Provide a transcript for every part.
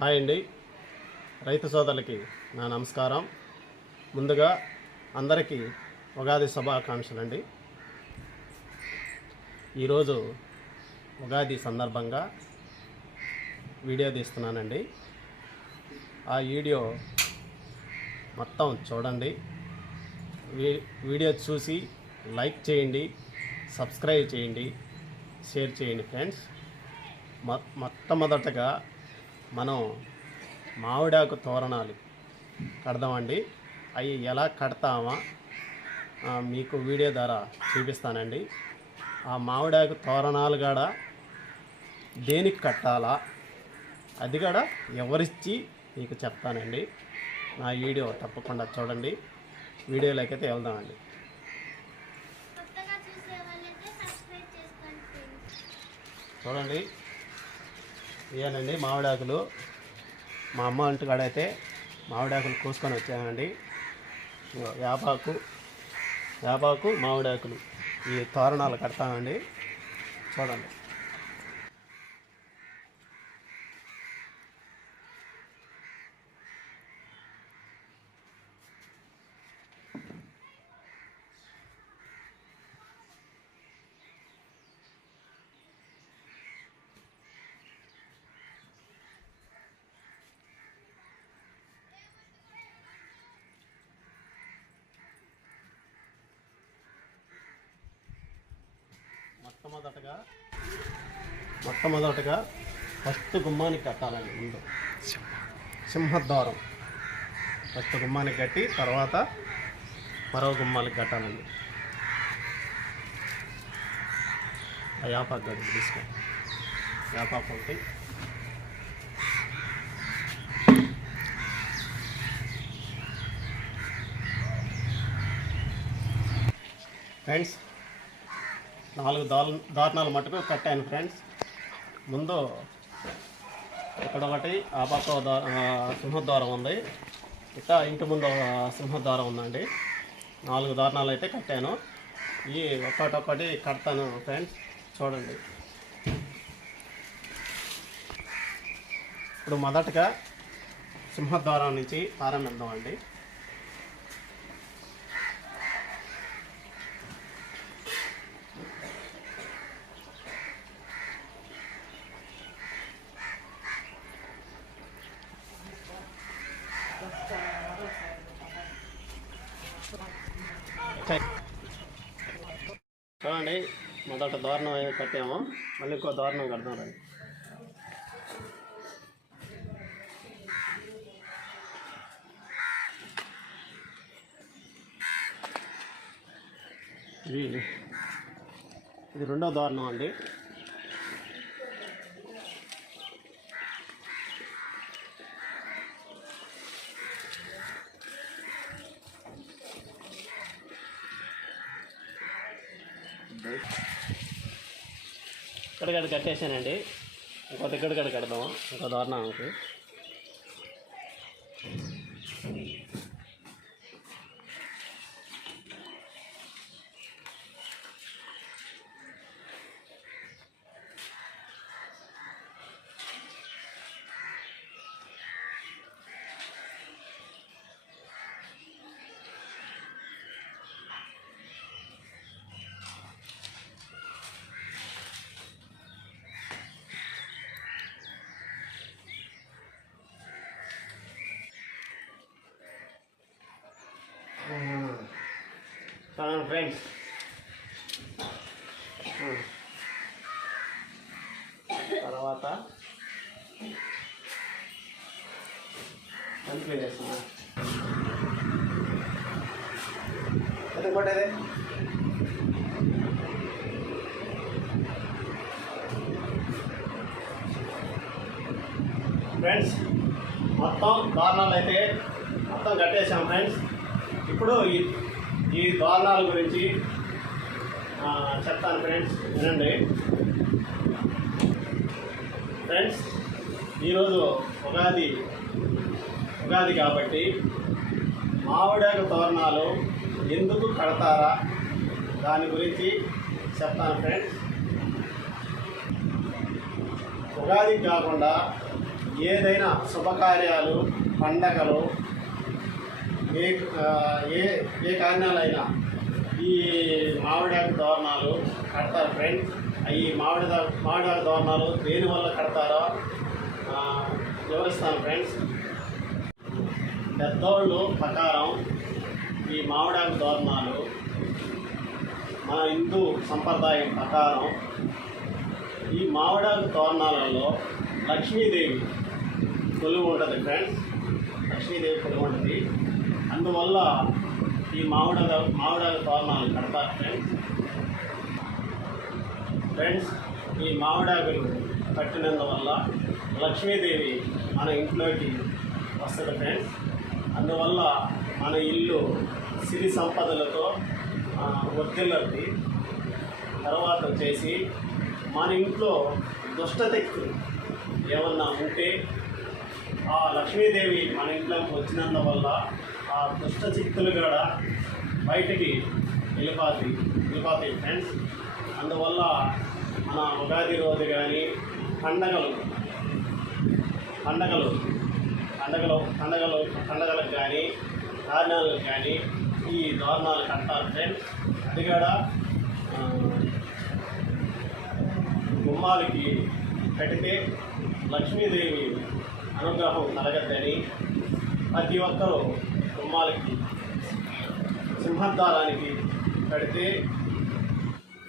Hi అండి. రైతు సోదరులకి నా నమస్కారం. ముందుగా అందరికీ ఉగాది శుభాకాంక్షలు అండి ఈరోజు ఉగాది సందర్భంగా వీడియో తీస్తున్నానండి. ఆ వీడియో మొత్తం చూడండి. వీ- వీడియో చూసి లైక్ చేయండి సబ్స్క్రైబ్ చేయండి షేర్ చేయండి ఫ్రెండ్స్. మొ మొట్టమొదటగా మనం మామిడాకు తోరణాలు కడదామండి. అవి ఎలా కడతామా మీకు వీడియో ద్వారా చూపిస్తానండి. ఆ మామిడాకు తోరణాలు కూడా దేనికి కట్టాలా అది కూడా ఎవరిచ్చి మీకు చెప్తానండి. నా వీడియో తప్పకుండా చూడండి. వీడియోలోకి అయితే వెళ్దామండి. చూడండి. ఇవేనండి మామిడాకులు. మా అమ్మ ఇంటికాడైతే మామిడాకులు కోసుకొని వచ్చానండి. ఇగో వేపాకు వేపాకు మామిడాకులు. ఈ తోరణాలు కడతామండి చూడండి. మొట్టమొదటగా మొట్టమొదటగా ఫస్ట్ గుమ్మానికి కట్టాలండి ముందు. సింహద్వారం. ఫస్ట్ గుమ్మానికి కట్టి తర్వాత మరో గుమ్మానికి కట్టాలండి. ఆ యాపాకు గడి తీసుకో యాపాకు ఒకటి. ఫ్రెండ్స్ నాలుగు దాల్ దారుణాలు మటుకు కట్టాను ఫ్రెండ్స్ ముందు ఇక్కడ ఒకటి ఆ పక్క సింహద్వారం ఉంది. ఇక్కడ ఇంటి ముందు సింహద్వారం ఉందండి. నాలుగు దారుణాలు అయితే కట్టాను. ఈ ఒక్కటొక్కటి కడతాను ఫ్రెండ్స్ చూడండి. ఇప్పుడు మొదటగా సింహద్వారం నుంచి ప్రారంభిద్దామండి. చెక్. చూడండి మొదట దారుణం అయితే కట్టాము మళ్ళీ ఇంకో దారుణం కడతాం రండి. ఇది ఇది రెండో దారుణం అండి. ఇక్కడ కట్టేసానండి. ఇంకో దగ్గర ఇక్కడ కడదాము? ఇంకో దారుణానికి ఫ్రెండ్స్ hmm. తర్వాత కంప్లీట్ చేస్తున్నా? ఎంత కొట్టేదే? ఫ్రెండ్స్ మొత్తం దారుణాలు అయితే మొత్తం కట్టేసాం ఫ్రెండ్స్ ఇప్పుడు ఈ ఈ దారుణాల గురించి చెప్తాను ఫ్రెండ్స్ వినండి. ఫ్రెండ్స్ ఈరోజు ఉగాది ఉగాది కాబట్టి మామిడాకు తోరణాలు ఎందుకు కడతారా? దాని గురించి చెప్తాను ఫ్రెండ్స్. ఉగాది కాకుండా ఏదైనా శుభకార్యాలు పండగలు ఏ ఏ ఏ కారణాలైనా ఈ మామిడాకు తోరణాలు కడతారు ఫ్రెండ్స్ ఈ మామిడి దా- మామిడాకు తోరణాలు దేనివల్ల కడతారో వివరిస్తాను ఫ్రెండ్స్ పెద్దోళ్ళు ప్రకారం ఈ మామిడాకు తోరణాలు మన హిందూ సంప్రదాయం ప్రకారం ఈ మామిడాకు తోరణాలలో లక్ష్మీదేవి కొలువు ఉంటుంది ఫ్రెండ్స్ లక్ష్మీదేవి కొలువు ఉంటుంది. అందువల్ల ఈ మామిడ మామిడాకు తోరణాలు కడతారు ఫ్రెండ్స్ ఫ్రెండ్స్ ఈ మామిడాకులు కట్టినందువల్ల లక్ష్మీదేవి మన ఇంట్లోకి వస్తుంది ఫ్రెండ్స్ అందువల్ల మన ఇల్లు సిరి సంపదలతో వర్తిల్లది తర్వాత వచ్చేసి మన ఇంట్లో దుష్టశక్తులు ఏమన్నా ఉంటే ఆ లక్ష్మీదేవి మన ఇంట్లోకి వచ్చినందువల్ల ఆ దుష్ట శక్తులు కూడా బయటికి వెళ్ళిపోతాయి వెళ్ళిపోతాయి ఫ్రెండ్స్ అందువల్ల మన ఉగాది రోజు కానీ పండగలు పండగలు పండగలు పండగలు పండగలకు కానీ దారుణాలకు కానీ ఈ దారుణాలు కట్టాలి ఫ్రెండ్స్ అది కూడా గుమ్మాలకి కడితే లక్ష్మీదేవి అనుగ్రహం కలగద్దని ప్రతి ఒక్కరూ సింహద్వారానికి కడితే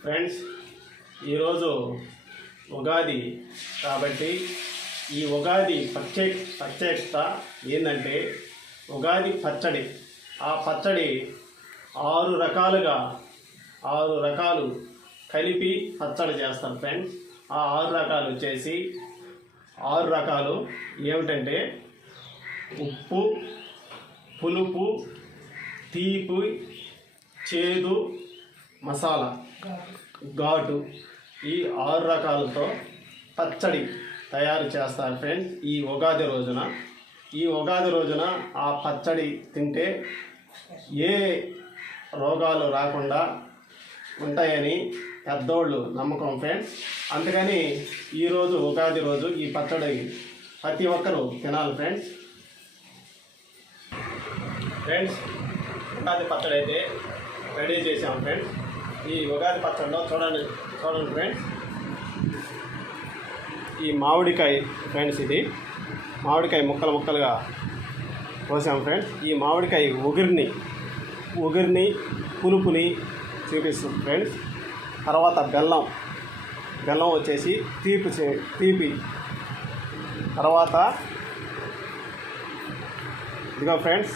ఫ్రెండ్స్ ఈరోజు ఉగాది కాబట్టి ఈ ఉగాది ప్రత్యేక ప్రత్యేకత ఏంటంటే ఉగాది పచ్చడి. ఆ పచ్చడి ఆరు రకాలుగా ఆరు రకాలు కలిపి పచ్చడి చేస్తారు ఫ్రెండ్స్. ఆ ఆరు రకాలు వచ్చేసి ఆరు రకాలు ఏమిటంటే ఉప్పు పులుపు తీపి చేదు మసాలా ఘాటు. ఈ ఆరు రకాలతో పచ్చడి తయారు చేస్తారు ఫ్రెండ్స్ ఈ ఉగాది రోజున. ఈ ఉగాది రోజున ఆ పచ్చడి తింటే ఏ రోగాలు రాకుండా ఉంటాయని పెద్దోళ్ళు నమ్మకం ఫ్రెండ్స్. అందుకని ఈరోజు ఉగాది రోజు ఈ పచ్చడి ప్రతి ఒక్కరూ తినాలి ఫ్రెండ్స్. ఫ్రెండ్స్ ఉగాది పచ్చడి అయితే రెడీ చేసాం ఫ్రెండ్స్ ఈ ఉగాది పచ్చడిలో చూడండి చూడండి ఫ్రెండ్స్ ఈ మామిడికాయ ఫ్రెండ్స్ ఇది. మామిడికాయ ముక్కలు ముక్కలుగా కోసాం ఫ్రెండ్స్ ఈ మామిడికాయ ఉగిరిని ఉగిరిని పులుపుని చూపిస్తుంది ఫ్రెండ్స్ తర్వాత బెల్లం బెల్లం వచ్చేసి తీపి చే- తీపి. తర్వాత ఇదిగో ఫ్రెండ్స్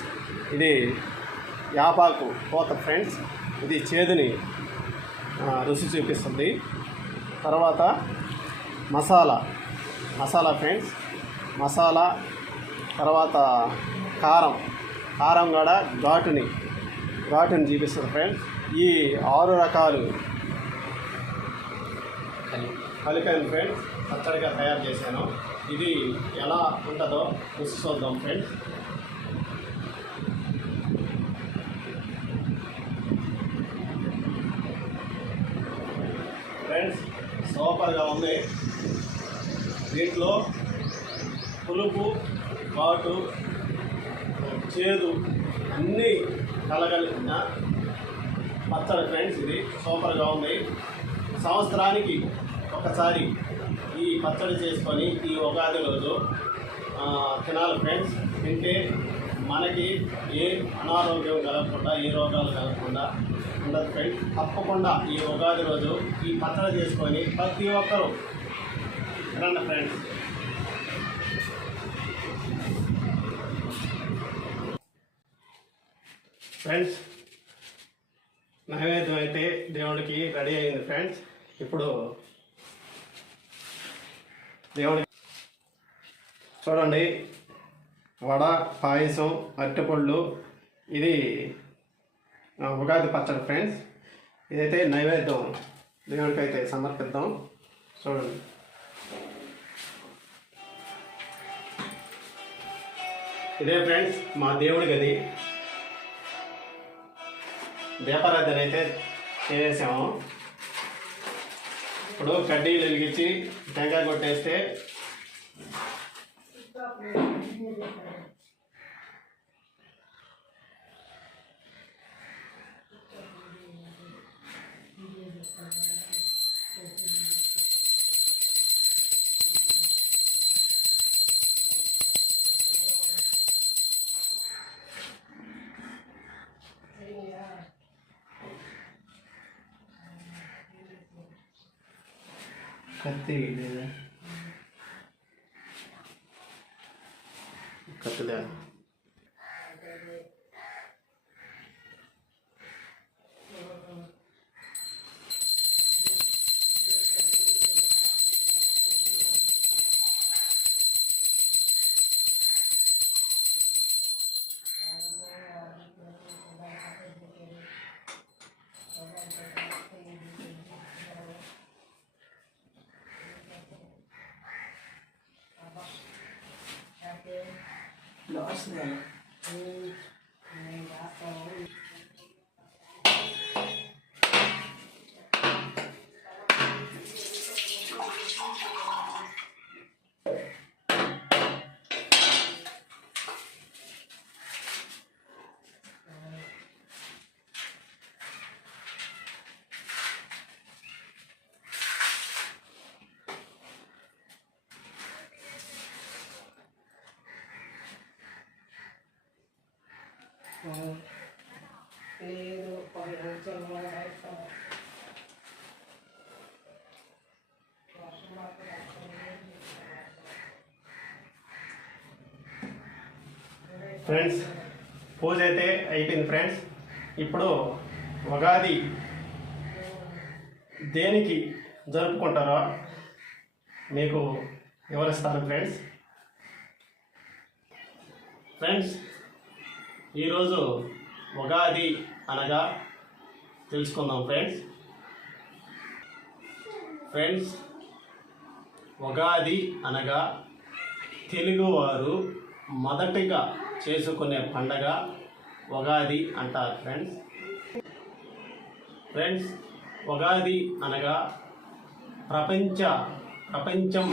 ఇది యాపాకు కోత ఫ్రెండ్స్ ఇది చేదుని రుచి చూపిస్తుంది. తర్వాత మసాలా మసాలా ఫ్రెండ్స్ మసాలా తర్వాత కారం కారం కూడా ఘాటుని ఘాటుని చూపిస్తుంది ఫ్రెండ్స్. ఈ ఆరు రకాలు కలిపాను ఫ్రెండ్స్ పచ్చడిగా తయారు చేశాను. ఇది ఎలా ఉంటుందో రుచి చూద్దాం ఫ్రెండ్స్. సూపర్గా ఉంది. దీంట్లో పులుపు ఘాటు చేదు అన్నీ కలగలిగిన పచ్చడి ఫ్రెండ్స్ ఇది. సూపర్గా ఉంది. సంవత్సరానికి ఒకసారి ఈ పచ్చడి చేసుకొని ఈ ఉగాది రోజు తినాలి ఫ్రెండ్స్. తింటే మనకి ఏ అనారోగ్యం కలగకుండా ఏ రోగాలు కలగకుండా ఉండదు ఫ్రెండ్స్ తప్పకుండా ఈ ఉగాది రోజు ఈ పచ్చడి చేసుకొని ప్రతి ఒక్కరూ రండి ఫ్రెండ్స్ ఫ్రెండ్స్ నైవేద్యం అయితే దేవుడికి రెడీ అయింది ఫ్రెండ్స్ ఇప్పుడు దేవుడి చూడండి. వడ పాయసం అరటిపళ్ళు ఇది ఉగాది పచ్చడి ఫ్రెండ్స్. ఇదైతే నైవేద్యం. దేవుడికి అయితే సమర్పిద్దాం. చూడండి. ఇదే ఫ్రెండ్స్ మా దేవుడి గది. దీపారాధన అయితే చేసాము ఇప్పుడు కడ్డీలు వెలిగించి టెంకాయ కొట్టేస్తే కత్తి లేదా Yes. లేదు ఫ్రెండ్స్ పూజ అయితే అయిపోయింది ఫ్రెండ్స్. ఇప్పుడు ఉగాది దేనికి జరుపుకుంటారో మీకు వివరిస్తాను ఫ్రెండ్స్. ఫ్రెండ్స్ ఈరోజు ఉగాది అనగా తెలుసుకుందాం ఫ్రెండ్స్. ఫ్రెండ్స్ ఉగాది అనగా తెలుగువారు మొదటిగా చేసుకునే పండగ ఉగాది అంటారు ఫ్రెండ్స్. ఫ్రెండ్స్ ఉగాది అనగా ప్రపంచ ప్రపంచం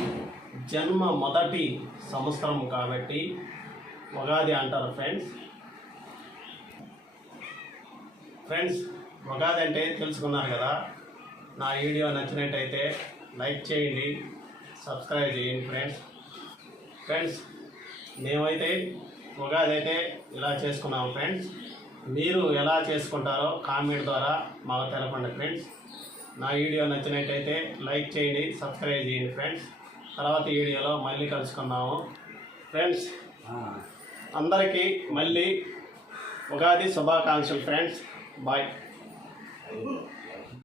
జన్మ మొదటి సంవత్సరం కాబట్టి ఉగాది అంటారు ఫ్రెండ్స్. ఫ్రెండ్స్ ఉగాది అంటే తెలుసుకున్నారు కదా. నా వీడియో నచ్చినట్టయితే లైక్ చేయండి సబ్స్క్రైబ్ చేయండి ఫ్రెండ్స్. ఫ్రెండ్స్ మేమైతే ఉగాది అయితే ఇలా చేసుకున్నాము ఫ్రెండ్స్. మీరు ఎలా చేసుకుంటారో కామెంట్ ద్వారా మాకు తెలపండి ఫ్రెండ్స్. నా వీడియో నచ్చినట్టయితే లైక్ చేయండి సబ్స్క్రైబ్ చేయండి ఫ్రెండ్స్. తర్వాత వీడియోలో మళ్ళీ కలుసుకున్నాము ఫ్రెండ్స్ అందరికీ మళ్ళీ ఉగాది శుభాకాంక్షలు ఫ్రెండ్స్. 拜。